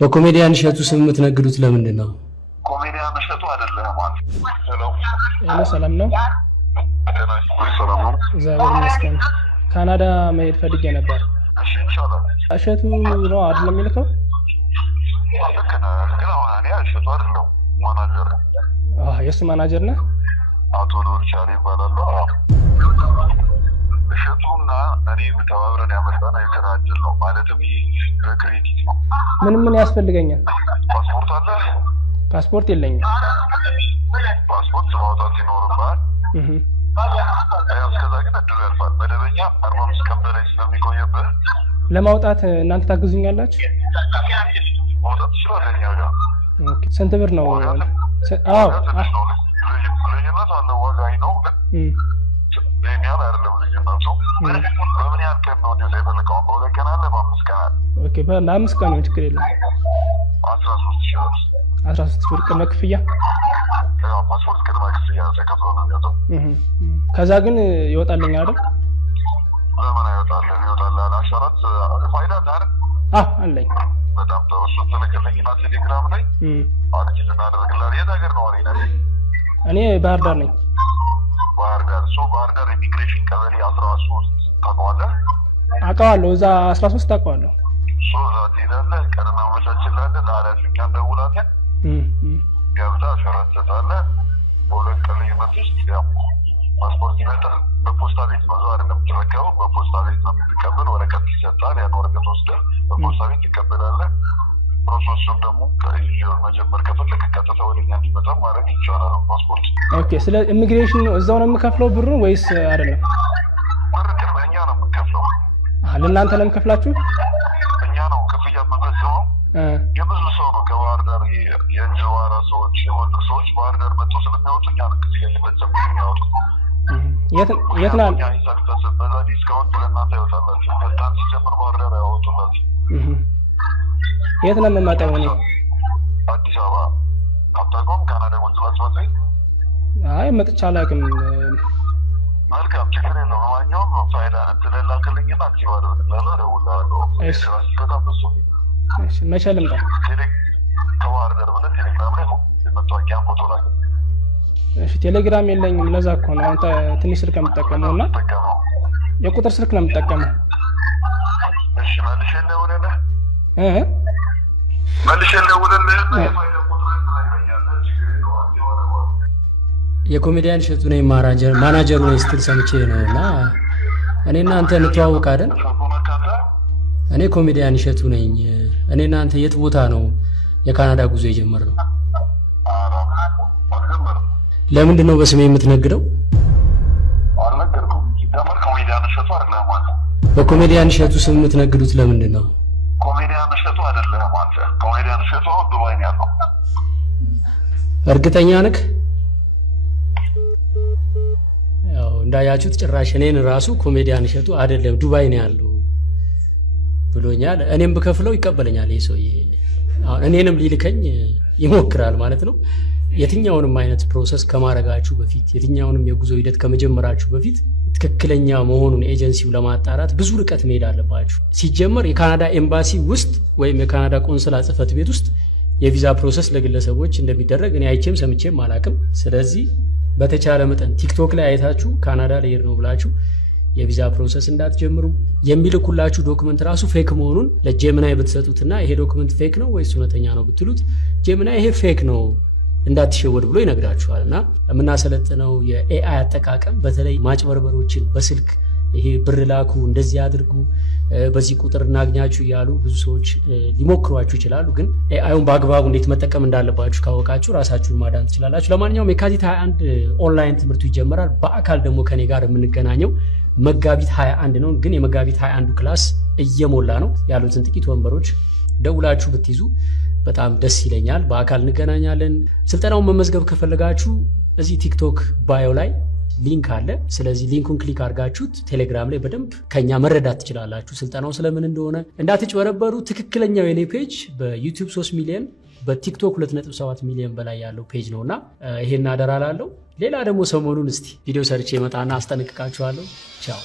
በኮሜዲያን እሸቱ ስም የምትነግዱት ለምንድን ነው? ኮሜዲያን እሸቱ አይደለም ማለት ነው። ሰላም ነው? ሰላም ነው። እግዚአብሔር ይመስገን። ካናዳ መሄድ ፈልጌ ነበር። እሺ ይቻላል። እሸቱ ነው አይደል የሚልከው? ግን አሁን እኔ እሸቱ አይደለም ማናጀር። የእሱ ማናጀር ነህ? አቶ ዶርቻሪ ይባላል። እሸቱና እኔ ተባብረን ያመጣነው የስራ እድል ነው። ማለትም ይሄ ክሬዲት ነው። ምን ያስፈልገኛል? ፓስፖርት አለ? ፓስፖርት የለኝም። ፓስፖርት ማውጣት ይኖርብሃል። እስከዛ ግን እድሉ ያልፋል። መደበኛ 45 ቀን በላይ ስለሚቆየብህ ለማውጣት እናንተ ታግዙኛላችሁ? ማውጣት ትችላለህ። እኛ ጋር ስንት ብር ነው? ልዩነት አለው። ዋጋዊ ነው ግን ይህን ያህል አይደለም ልዩነቱ። በምን ያህል ቀን ነው እንዲሁ የፈለቀውን? በ2 ቀን አለ፣ በ5 ቀን አለ። በ5 ቀን ነው፣ ችግር የለም። 13,000 ብር። 13,000 ብር ቅድመ ክፍያ? ፓስፖርት ቅድመ ክፍያ ተከፍሎ ነው የሚወጣው። ከዛ ግን ይወጣልኝ አይደል? ለምን አይወጣልህ? ይወጣልህ። አሻራት ፋይዳ አለ አይደል? አለኝ። በጣም ጥሩ። እሱን ትልክልኝና ቴሌግራም ላይ አክቲቭ እናደርግልሃለን። የት ሀገር ነዋሪ ነህ? እኔ ባህር ዳር ነኝ። ባህር ዳር። ባህር ዳር ኢሚግሬሽን ቀበሌ 13 ታውቀዋለህ? አውቀዋለሁ። እዛ 13 አውቀዋለሁ። እዛ ትሄዳለህ። ቀንና መቻችላለህ። ለኃላፊው እኛ እንደውላለን። ገብተህ አሻራት ትሰጣለህ። በ2 ቀን ልዩነት ውስጥ ያው ፓስፖርት ይመጣል። በፖስታ ቤት ነው፣ እዛው አይደለም የምትረከበው። በፖስታ ቤት ነው የምትቀበል። ወረቀት ይሰጣል። ያን ወረቀት ወስደህ በፖስታ ቤት ትቀበላለህ። ፕሮሰሱን ደግሞ መጀመር ከፈለክ ቀጥታ ወደኛ እንዲመጣ ማድረግ ይቻላል። ፓስፖርት ስለ ኢሚግሬሽን እዛው ነው የምከፍለው ብሩን ወይስ አይደለም? ብር ቅድመ እኛ ነው የምንከፍለው። ለእናንተ ነው የምከፍላችሁ? እኛ ነው ክፍያ የምንፈጽመው። የብዙ ሰው ነው ከባህር ዳር የእንጅባራ ሰዎች፣ የጎንደር ሰዎች ባህር ዳር መጥተው ስለሚያወጡ እኛ ነው ክፍያ እየፈጸሙ የሚያወጡ። የት ነው ሂሳብ ታሰብ። በዛ ዲስካውንት ለእናንተ ይወጣላችሁ። ፈጣን ሲጀምር ባህር ዳር ያወጡላችሁ። የት ነው የምመጣው? እኔ አዲስ አበባ። አታውቀውም? ካናዳ ቆንስላ ጽሕፈት ቤት መጥቼ አላውቅም። መልካም፣ ችግር የለውም። ለማንኛውም ፋይዳ ትላክልኝና አክቲቭ አደርግልሃለሁ፣ እደውልልሃለሁ። በጣም ደስ እሺ፣ መቼ ልምጣ? ከባህር ዳር ብለህ ቴሌግራም ላይ መታወቂያን ፎቶ ላክ። እሺ፣ ቴሌግራም የለኝም። ለዛ እኮ ነው አሁን ትንሽ ስልክ የምጠቀመው እና የቁጥር ስልክ ነው የምጠቀመው። እሺ፣ መልሼ ልደውልልህ። መልሼ ልደውልልህ። የኮሜዲያን እሸቱ ነኝ ማናጀሩ ነኝ ስትል ሰምቼ ነው። እና እኔና አንተ እንተዋወቅ አይደል? እኔ ኮሜዲያን እሸቱ ነኝ። እኔና አንተ የት ቦታ ነው የካናዳ ጉዞ የጀመርነው? ለምንድን ነው በስሜ የምትነግደው? በኮሜዲያን እሸቱ ስም የምትነግዱት ለምንድን ነው? ኮሜዲያን እሸቱ አይደለም አንተ። ኮሜዲያን እሸቱ ዱባይ ነው ያለው። እርግጠኛ ነህ? ያው እንዳያችሁት ጭራሽ እኔን ራሱ ኮሜዲያን እሸቱ አይደለም ዱባይ ነው ያለው ብሎኛል። እኔም ብከፍለው ይቀበለኛል ይሄ ሰውዬ። እኔንም ሊልከኝ ይሞክራል ማለት ነው። የትኛውንም አይነት ፕሮሰስ ከማድረጋችሁ በፊት የትኛውንም የጉዞ ሂደት ከመጀመራችሁ በፊት ትክክለኛ መሆኑን ኤጀንሲው ለማጣራት ብዙ ርቀት መሄድ አለባችሁ። ሲጀመር የካናዳ ኤምባሲ ውስጥ ወይም የካናዳ ቆንስላ ጽሕፈት ቤት ውስጥ የቪዛ ፕሮሰስ ለግለሰቦች እንደሚደረግ እኔ አይቼም ሰምቼም አላቅም። ስለዚህ በተቻለ መጠን ቲክቶክ ላይ አይታችሁ ካናዳ ልሄድ ነው ብላችሁ የቪዛ ፕሮሰስ እንዳትጀምሩ። የሚልኩላችሁ ዶክመንት ራሱ ፌክ መሆኑን ለጄሚናይ ብትሰጡትና ይሄ ዶክመንት ፌክ ነው ወይስ እውነተኛ ነው ብትሉት ጄሚናይ ይሄ ፌክ ነው እንዳትሸወድ ብሎ ይነግራችኋል። እና የምናሰለጥነው የኤአይ አጠቃቀም በተለይ ማጭበርበሮችን በስልክ ይሄ ብር ላኩ፣ እንደዚህ አድርጉ፣ በዚህ ቁጥር እናግኛችሁ እያሉ ብዙ ሰዎች ሊሞክሯችሁ ይችላሉ። ግን ኤአዩን በአግባቡ እንዴት መጠቀም እንዳለባችሁ ካወቃችሁ ራሳችሁን ማዳን ትችላላችሁ። ለማንኛውም የካቲት 21 ኦንላይን ትምህርቱ ይጀመራል። በአካል ደግሞ ከኔ ጋር የምንገናኘው መጋቢት 21 ነው። ግን የመጋቢት 21 ክላስ እየሞላ ነው። ያሉትን ጥቂት ወንበሮች ደውላችሁ ብትይዙ በጣም ደስ ይለኛል። በአካል እንገናኛለን። ስልጠናውን መመዝገብ ከፈለጋችሁ እዚህ ቲክቶክ ባዮ ላይ ሊንክ አለ። ስለዚህ ሊንኩን ክሊክ አድርጋችሁት ቴሌግራም ላይ በደንብ ከኛ መረዳት ትችላላችሁ። ስልጠናው ስለምን እንደሆነ እንዳትጭበረበሩ። ትክክለኛው የኔ ፔጅ በዩቲዩብ 3 ሚሊዮን በቲክቶክ 2.7 ሚሊዮን በላይ ያለው ፔጅ ነውና ይሄን አደራ ላለው። ሌላ ደግሞ ሰሞኑን እስቲ ቪዲዮ ሰርቼ መጣና አስጠነቅቃችኋለሁ። ቻው።